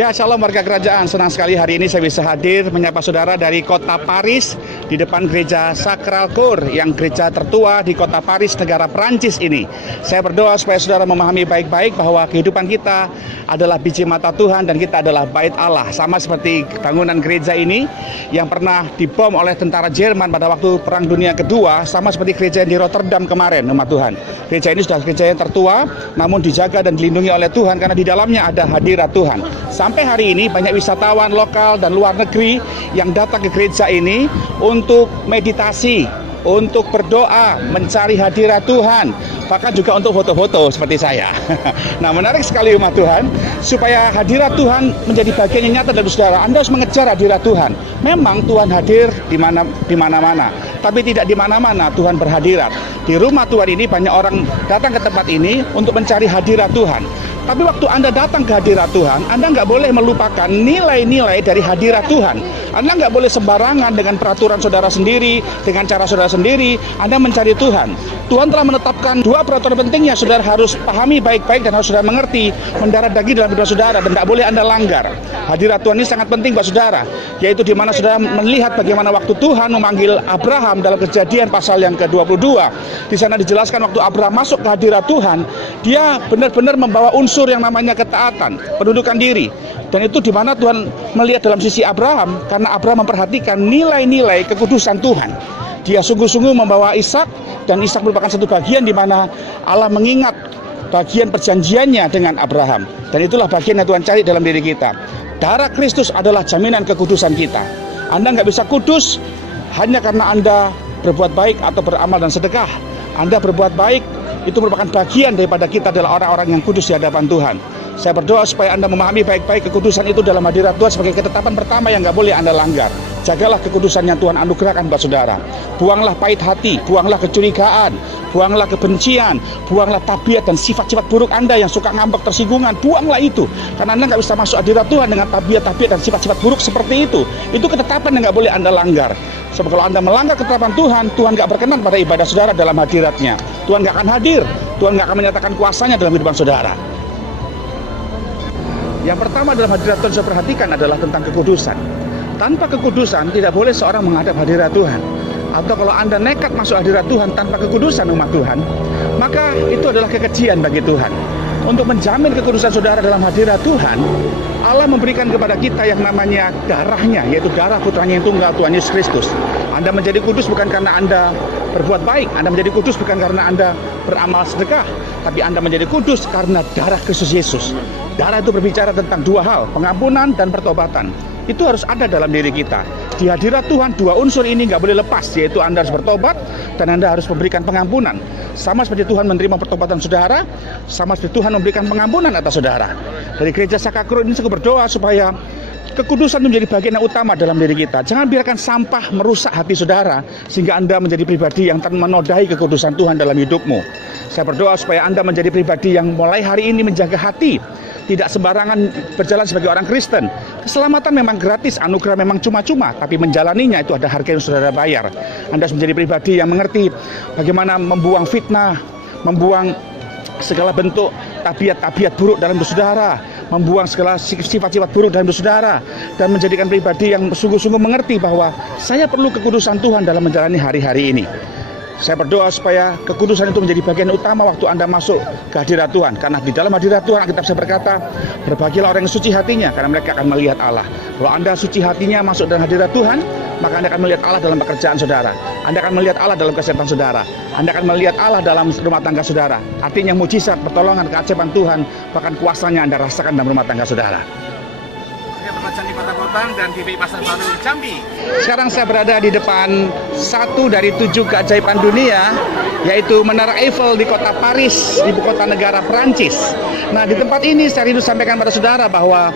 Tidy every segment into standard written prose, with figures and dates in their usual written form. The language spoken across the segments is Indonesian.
Ya, shalom warga kerajaan. Senang sekali hari ini saya bisa hadir menyapa saudara dari kota Paris di depan gereja Sacral Coeur, yang gereja tertua di kota Paris, negara Prancis ini. Saya berdoa supaya saudara memahami baik-baik bahwa kehidupan kita adalah biji mata Tuhan dan kita adalah bait Allah. Sama seperti bangunan gereja ini yang pernah dibom oleh tentara Jerman pada waktu Perang Dunia Kedua, sama seperti gereja di Rotterdam kemarin, umat Tuhan. Gereja ini sudah gereja yang tertua, namun dijaga dan dilindungi oleh Tuhan karena di dalamnya ada hadirat Tuhan. Sampai hari ini banyak wisatawan lokal dan luar negeri yang datang ke gereja ini untuk meditasi, untuk berdoa, mencari hadirat Tuhan, bahkan juga untuk foto-foto seperti saya. Nah, menarik sekali umat Tuhan, supaya hadirat Tuhan menjadi bagian yang nyata dari saudara. Anda harus mengejar hadirat Tuhan. Memang Tuhan hadir di mana-mana, tapi tidak di mana-mana Tuhan berhadirat. Di rumah Tuhan ini banyak orang datang ke tempat ini untuk mencari hadirat Tuhan. Tapi waktu Anda datang ke hadirat Tuhan, Anda nggak boleh melupakan nilai-nilai dari hadirat Tuhan. Anda nggak boleh sembarangan dengan peraturan saudara sendiri, dengan cara saudara sendiri, Anda mencari Tuhan. Tuhan telah menetapkan dua peraturan pentingnya, saudara harus pahami baik-baik dan harus saudara mengerti, mendarah daging dalam hidup saudara, dan tidak boleh Anda langgar. Hadirat Tuhan ini sangat penting buat saudara, yaitu di mana saudara melihat bagaimana waktu Tuhan memanggil Abraham dalam Kejadian pasal yang ke-22. Di sana dijelaskan waktu Abraham masuk ke hadirat Tuhan, dia benar-benar membawa unsur yang namanya ketaatan, pendudukan diri. Dan itu di mana Tuhan melihat dalam sisi Abraham, karena Abraham memperhatikan nilai-nilai kekudusan Tuhan. Dia sungguh-sungguh membawa Ishak, dan Ishak merupakan satu bagian di mana Allah mengingat bagian perjanjiannya dengan Abraham. Dan itulah bagian yang Tuhan cari dalam diri kita. Darah Kristus adalah jaminan kekudusan kita. Anda nggak bisa kudus hanya karena Anda berbuat baik atau beramal dan sedekah. Anda berbuat baik, itu merupakan bagian daripada kita adalah orang-orang yang kudus di hadapan Tuhan. Saya berdoa supaya Anda memahami baik-baik kekudusan itu dalam hadirat Tuhan sebagai ketetapan pertama yang nggak boleh Anda langgar. Jagalah kekudusan yang Tuhan anugerahkan buat saudara. Buanglah pahit hati, buanglah kecurigaan, buanglah kebencian, buanglah tabiat dan sifat-sifat buruk Anda yang suka ngambek, tersinggungan. Buanglah itu, karena Anda nggak bisa masuk hadirat Tuhan dengan tabiat-tabiat dan sifat-sifat buruk seperti itu. Itu ketetapan yang nggak boleh Anda langgar. Sebab kalau Anda melanggar ketetapan Tuhan, Tuhan nggak berkenan pada ibadah saudara dalam hadiratnya. Tuhan nggak akan hadir, Tuhan nggak akan menyatakan kuasanya dalam kehidupan saudara. Yang pertama dalam hadirat Tuhan saya perhatikan adalah tentang kekudusan. Tanpa kekudusan tidak boleh seorang menghadap hadirat Tuhan. Atau kalau Anda nekat masuk hadirat Tuhan tanpa kekudusan umat Tuhan, maka itu adalah kekejian bagi Tuhan. Untuk menjamin kekudusan saudara dalam hadirat Tuhan, Allah memberikan kepada kita yang namanya darahnya, yaitu darah putranya yang tunggal, Tuhan Yesus Kristus. Anda menjadi kudus bukan karena Anda berbuat baik, Anda menjadi kudus bukan karena Anda beramal sedekah, tapi Anda menjadi kudus karena darah Kristus Yesus. Darah itu berbicara tentang dua hal, pengampunan dan pertobatan. Itu harus ada dalam diri kita. Di hadirat Tuhan, dua unsur ini nggak boleh lepas, yaitu Anda harus bertobat dan Anda harus memberikan pengampunan. Sama seperti Tuhan menerima pertobatan saudara, sama seperti Tuhan memberikan pengampunan atas saudara. Dari gereja Sacral Coeur ini saya berdoa supaya kekudusan itu menjadi bagian yang utama dalam diri kita. Jangan biarkan sampah merusak hati saudara sehingga Anda menjadi pribadi yang menodai kekudusan Tuhan dalam hidupmu. Saya berdoa supaya Anda menjadi pribadi yang mulai hari ini menjaga hati, tidak sembarangan berjalan sebagai orang Kristen. Keselamatan memang gratis, anugerah memang cuma-cuma, tapi menjalaninya itu ada harga yang saudara bayar. Anda harus menjadi pribadi yang mengerti bagaimana membuang fitnah, membuang segala bentuk tabiat-tabiat buruk dalam hidup saudara, membuang segala sifat-sifat buruk dalam hidup saudara, dan menjadikan pribadi yang sungguh-sungguh mengerti bahwa saya perlu kekudusan Tuhan dalam menjalani hari-hari ini. Saya berdoa supaya kekudusan itu menjadi bagian utama waktu Anda masuk ke hadirat Tuhan. Karena di dalam hadirat Tuhan, Alkitab saya berkata, berbahagialah orang yang suci hatinya, karena mereka akan melihat Allah. Kalau Anda suci hatinya masuk dalam hadirat Tuhan, maka Anda akan melihat Allah dalam pekerjaan saudara. Anda akan melihat Allah dalam kesehatan saudara. Anda akan melihat Allah dalam rumah tangga saudara. Artinya mujizat, pertolongan, keajaiban Tuhan, bahkan kuasanya Anda rasakan dalam rumah tangga saudara. Di Kota Botang dan GPI Pasar Baru Jambi. Sekarang saya berada di depan satu dari 7 keajaiban dunia, yaitu Menara Eiffel di kota Paris, ibu kota negara Prancis. Nah, di tempat ini saya rindu sampaikan pada saudara bahwa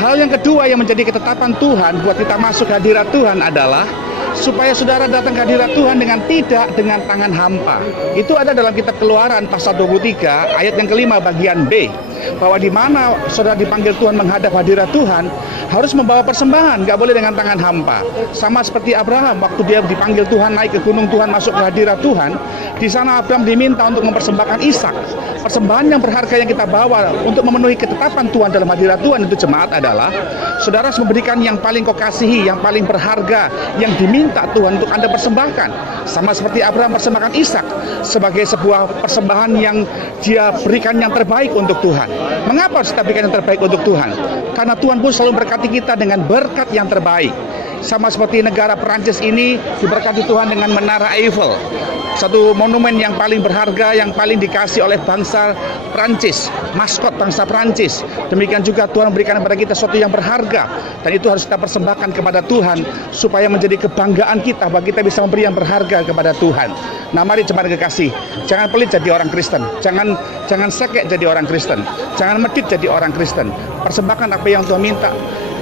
hal yang kedua yang menjadi ketetapan Tuhan buat kita masuk ke hadirat Tuhan adalah supaya saudara datang ke hadirat Tuhan tidak dengan tangan hampa. Itu ada dalam kitab Keluaran pasal 23 ayat yang kelima bagian B. bahwa di mana saudara dipanggil Tuhan menghadap hadirat Tuhan, harus membawa persembahan, nggak boleh dengan tangan hampa. Sama seperti Abraham, waktu dia dipanggil Tuhan naik ke gunung Tuhan, masuk ke hadirat Tuhan, di sana Abraham diminta untuk mempersembahkan Ishak. Persembahan yang berharga yang kita bawa untuk memenuhi ketetapan Tuhan dalam hadirat Tuhan itu jemaat adalah, saudara harus memberikan yang paling kau kasihi, yang paling berharga, yang diminta Tuhan untuk Anda persembahkan. Sama seperti Abraham persembahkan Ishak sebagai sebuah persembahan yang dia berikan yang terbaik untuk Tuhan. Mengapa harus kita berikan yang terbaik untuk Tuhan? Karena Tuhan pun selalu berkati kita dengan berkat yang terbaik. Sama seperti negara Perancis ini diberkati Tuhan dengan Menara Eiffel, satu monumen yang paling berharga, yang paling dikasih oleh bangsa Perancis, maskot bangsa Perancis. Demikian juga Tuhan memberikan kepada kita sesuatu yang berharga, dan itu harus kita persembahkan kepada Tuhan supaya menjadi kebanggaan kita bahwa kita bisa memberi yang berharga kepada Tuhan. Nah, mari jemaat kekasih, jangan pelit jadi orang Kristen, jangan sekek jadi orang Kristen, jangan medit jadi orang Kristen. Persembahkan apa yang Tuhan minta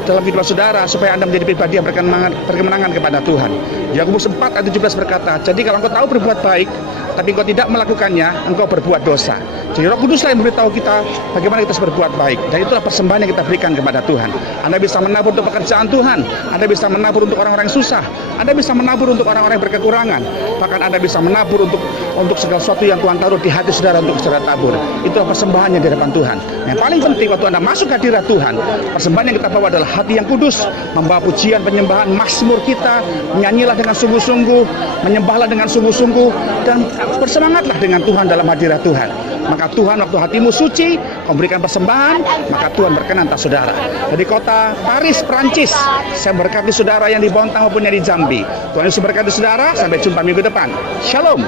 dalam hidup saudara supaya Anda menjadi pribadi yang berkemenangan kepada Tuhan. Yakobus 4 ayat 17 berkata, jadi kalau engkau tahu berbuat baik tapi engkau tidak melakukannya, engkau berbuat dosa. Jadi Roh Kuduslah yang memberitahu kita bagaimana kita harus berbuat baik, dan itulah persembahan yang kita berikan kepada Tuhan. Anda bisa menabur untuk pekerjaan Tuhan, Anda bisa menabur untuk orang-orang yang susah, Anda bisa menabur untuk orang-orang yang berkekurangan, bahkan Anda bisa menabur untuk segala sesuatu yang Tuhan taruh di hati saudara untuk saudara tabur. Itulah persembahannya di hadapan Tuhan. Yang paling penting waktu Anda masuk hadirat Tuhan, persembahan yang kita bawa adalah hati yang kudus, membawa pujian, penyembahan, mazmur kita, menyanyilah dengan sungguh-sungguh, menyembahlah dengan sungguh-sungguh, dan bersemangatlah dengan Tuhan dalam hadirat Tuhan. Maka Tuhan waktu hatimu suci, kau berikan persembahan, maka Tuhan berkenan atas saudara. Dari kota Paris, Perancis, saya berkati saudara yang di Bontang maupun yang di Jambi. Tuhan Yesus berkati saudara, sampai jumpa minggu depan. Shalom.